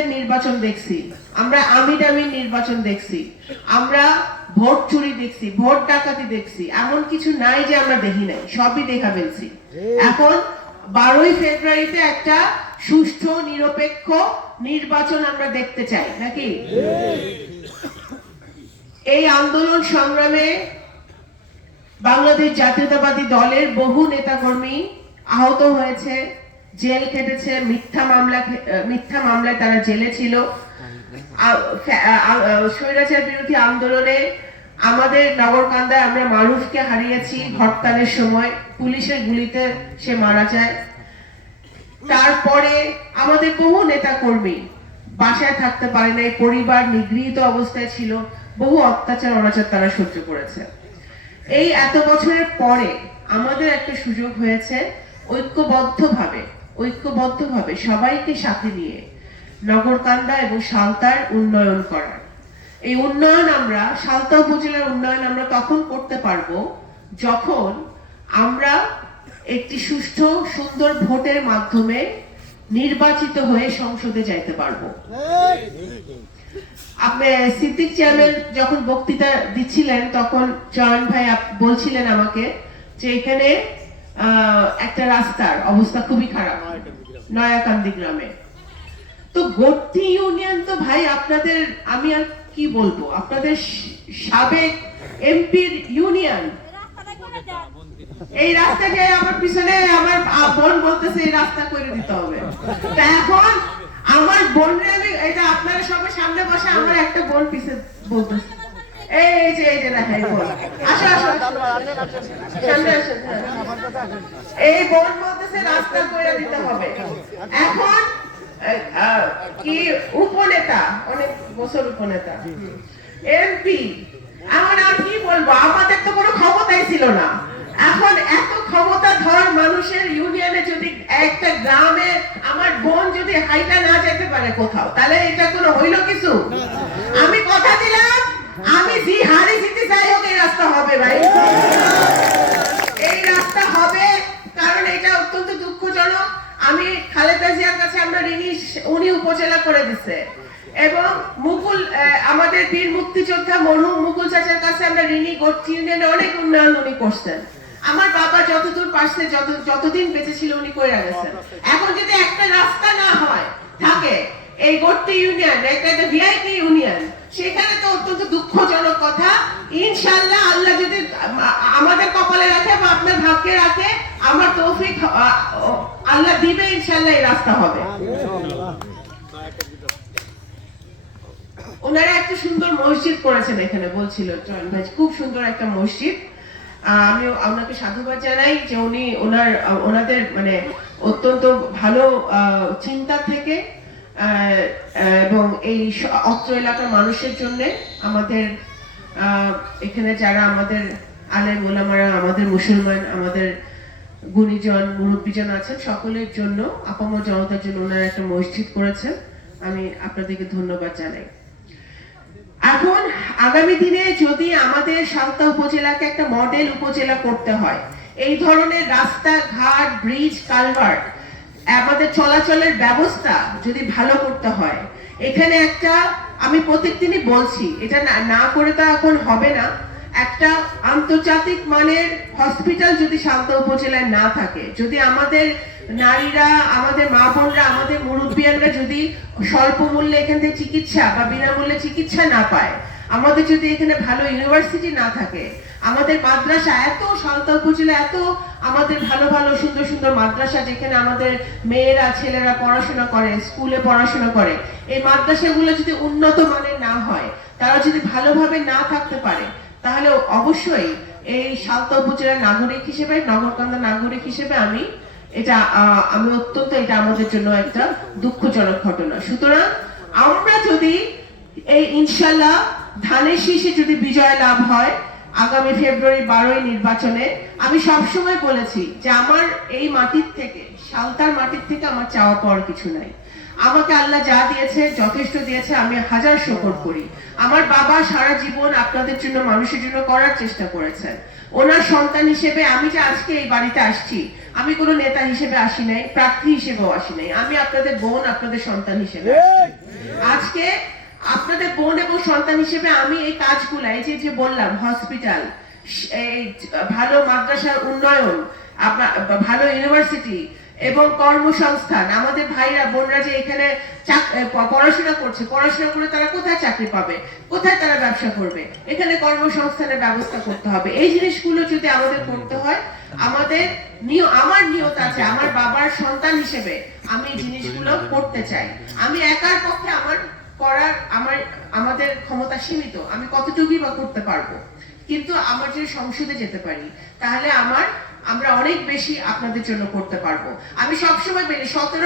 দুর্নীতিবাজদের নির্বাচন দেখছি, আমরা আমির নির্বাচন দেখছি, আমরা ভোট চুরি দেখছি, ভোট ডাকাতি দেখছি, এমন কিছু নাই যে আমরা দেখি নাই, সবই দেখা ফেলছি। এখন 12ই ফেব্রুয়ারিতে একটা সুষ্ঠু নিরপেক্ষ নির্বাচন আমরা দেখতে চাই নাকি? এই আন্দোলন সংগ্রামে বাংলাদেশ জাতীয়তাবাদী দলের বহু নেতাকর্মী আহত হয়েছে, জেল খেটেছে, মিথ্যা মামলায় তারা জেলে ছিল। স্বৈরাচার বিরোধী আন্দোলনে আমাদের নগরকান্দায় আমরা মারুফকে হারিয়েছি হরতালের সময়, পুলিশের গুলিতে সে মারা যায়। তারপরে আমাদের বহু নেতা কর্মী বাসায় থাকতে পারে নাই, পরিবার নিগৃহীত অবস্থায় ছিল, বহু অত্যাচার অনাচার তারা সহ্য করেছে। এই এত বছরের পরে আমাদের একটা সুযোগ হয়েছে ঐক্যবদ্ধভাবে সবাইকে সাথে নিয়ে নগরকান্দা এবং সালতার উন্নয়ন করার। এই উন্নয়ন আমরা সালতা উপজেলার উন্নয়ন আমরা তখন করতে পারবো যখন আমরা একটি সুষ্ঠু সুন্দর ভোটের মাধ্যমে নির্বাচিত হয়ে সংসদে যাইতে পারবো। আপনি সিদ্দিক চেয়ারম্যান যখন বক্তৃতা দিচ্ছিলেন তখন জয়ন ভাই বলছিলেন আমাকে যে এখানে একটা রাস্তার অবস্থা খুবই খারাপ নয়াকান্দি গ্রামে। তো গর্তি ইউনিয়ন তো ভাই আপনাদের, আমি আর কি বলবো, আপনাদের সাবেক এমপির ইউনিয়ন। এই রাস্তাকে আমার পিছনে আমার বোন বলতেছে এই রাস্তা করে দিতে হবে। তা এখন আমার বোনরে আমি এটা আপনারা সবাই সামনে বসে আমার একটা বোন পিছে বলতেছে এই যে দেখেন বোন, আসো সামনে আসো। এই বোন বলতেছে রাস্তা করে দিতে হবে। এখন কি উপনেতা, অনেক বছর উপনেতা এমপি, এখন আর কি বলবো, আমাদের তো কোনো ক্ষমতাই ছিল না। এখন এত ক্ষমতাধর মানুষের ইউনিয়নে যদি একটা গ্রামে আমার বোন যদি হাইটা না যেতে পারে কোথাও, তাহলে এটা কোনো হইল কিছু? আমি কথা দিলাম আমি জি হারি জিতে যাই হোক এই রাস্তা হবে ভাই, এই রাস্তা হবে। কারণ এটা অত্যন্ত দুঃখজনক। আমি খালেদা জিয়ার কাছে আমরা ঋণী, উনি উপজেলা করে দিচ্ছে, এবং মুকুল আমাদের বীর মুক্তিযোদ্ধা মরহুম মুকুল চাচার কাছে আমরা ঋণী, গর্তি ইউনিয়নে অনেক উন্নয়ন উনি করছেন। আমার বাবা যতদূর পারছে যতদিন বেঁচে ছিল উনি করে গেছেন। এখন যদি একটা রাস্তা না হয় থাকে এই গর্তি ইউনিয়ন একটা ভিআইপি ইউনিয়ন, সেখানে তো অত্যন্ত দুঃখজনক কথা। ইনশাআল্লাহ আল্লাহ যদি আমাদের কপালে রাখে বা আপনার ভাগ্যে রাখে, আমার তৌফিক আল্লাহ দিবে, ইনশাআল্লাহ এই রাস্তা হবে। ওনারা একটা সুন্দর মসজিদ করেছেন এখানে, বলছিল জয়ন ভাই, খুব সুন্দর একটা মসজিদ। আমি আপনাকে সাধুবাদ জানাই যে উনি ওনাদের মানে অত্যন্ত ভালো চিন্তা থেকে এবং এই অত্র এলাকার মানুষের জন্য আমাদের এখানে যারা আমাদের আলেম ওলামারা, আমাদের মুসলমান, আমাদের গুণীজন মুরব্বীজন আছেন, সকলের জন্য, আপামর জনতার জন্য ওনারা একটা মসজিদ করেছেন। আমি আপনাদেরকে ধন্যবাদ জানাই। এখন আগামী দিনে যদি আমাদের সালতা উপজেলাকে একটা মডেল উপজেলা করতে হয়, এই ধরনের রাস্তা ঘাট, ব্রিজ, কালভার্ট, আমাদের চলাচলের ব্যবস্থা যদি ভালো করতে হয়, এখানে একটা, আমি প্রত্যেকদিনই বলছি, এটা না করে তো এখন হবে না, একটা আন্তর্জাতিক মানের হসপিটাল যদি সালতা উপজেলায় না থাকে, যদি আমাদের নারীরা, আমাদের মা বোনরা, আমাদের মুরব্বিয়ানরা যদি স্বল্প মূল্যে এখান থেকে চিকিৎসা বা বিনামূল্যে চিকিৎসা না পায়, আমাদের যদি এখানে ভালো ইউনিভার্সিটি না থাকে, আমাদের মাদ্রাসা এত সালতা উপজেলা এত আমাদের ভালো ভালো সুন্দর সুন্দর মাদ্রাসা যেখানে আমাদের মেয়েরা ছেলেরা পড়াশোনা করে, স্কুলে পড়াশোনা করে, এই মাদ্রাসাগুলো যদি উন্নত মানের না হয়, তারা যদি ভালোভাবে না থাকতে পারে, তাহলে অবশ্যই এই সালতা উপজেলার নাগরিক হিসেবে, নগরকান্দা নাগরিক হিসেবে আমি অত্যন্ত, এটা আমাদের জন্য একটা দুঃখজনক ঘটনা। সুতরাং আমরা যদি এই ইনশাআল্লাহ ধানের শীষে যদি বিজয় লাভ হয় আগামী ফেব্রুয়ারি 12 নির্বাচনে, আমি সবসময় বলেছি যে আমার এই মাটির থেকে, সালতার মাটির থেকে আমার চাওয়া পাওয়ার কিছু নাই। আমাকে আল্লাহ যা দিয়েছে যথেষ্ট দিয়েছে, আমি হাজার শুকর করি। আমার বাবা সারা জীবন আপনাদের জন্য, মানুষের জন্য করার চেষ্টা করেছেন। ওনার সন্তান হিসেবে আমি যে আজকে এই বাড়িতে আসছি, আমি কোনো নেতা হিসেবে আসি নাই, প্রার্থী হিসেবেও আসি নাই, আমি আপনাদের বোন, আপনাদের সন্তান হিসেবে আসছি। আজকে আপনাদের বোন এবং সন্তান হিসেবে আমি এই কাজগুলো এই যে বললাম হসপিটাল, এই ভালো মাদ্রাসার উন্নয়ন, আপনার ভালো ইউনিভার্সিটি এবং কর্মসংস্থান, আমাদের ভাইরা বোনরা যে এখানে পড়াশোনা করছে, পড়াশোনা করে তারা কোথায় চাকরি পাবে, কোথায় তারা ব্যবসা করবে, এখানে কর্মসংস্থানের ব্যবস্থা করতে হবে। এই জিনিসগুলো যদি আমাদের করতে হয়, আমাদের আমার নিয়ত আছে, আমার বাবার সন্তান হিসেবে আমি এই জিনিসগুলো করতে চাই। আমি একার পক্ষে আমাদের ক্ষমতা সীমিত, আমি কতটুকুই বা করতে পারবো, কিন্তু আমার যে সংসদে যেতে পারি, তাহলে আমরা অনেক বেশি আপনাদের জন্য করতে পারবো। আমি সবসময় বলি 17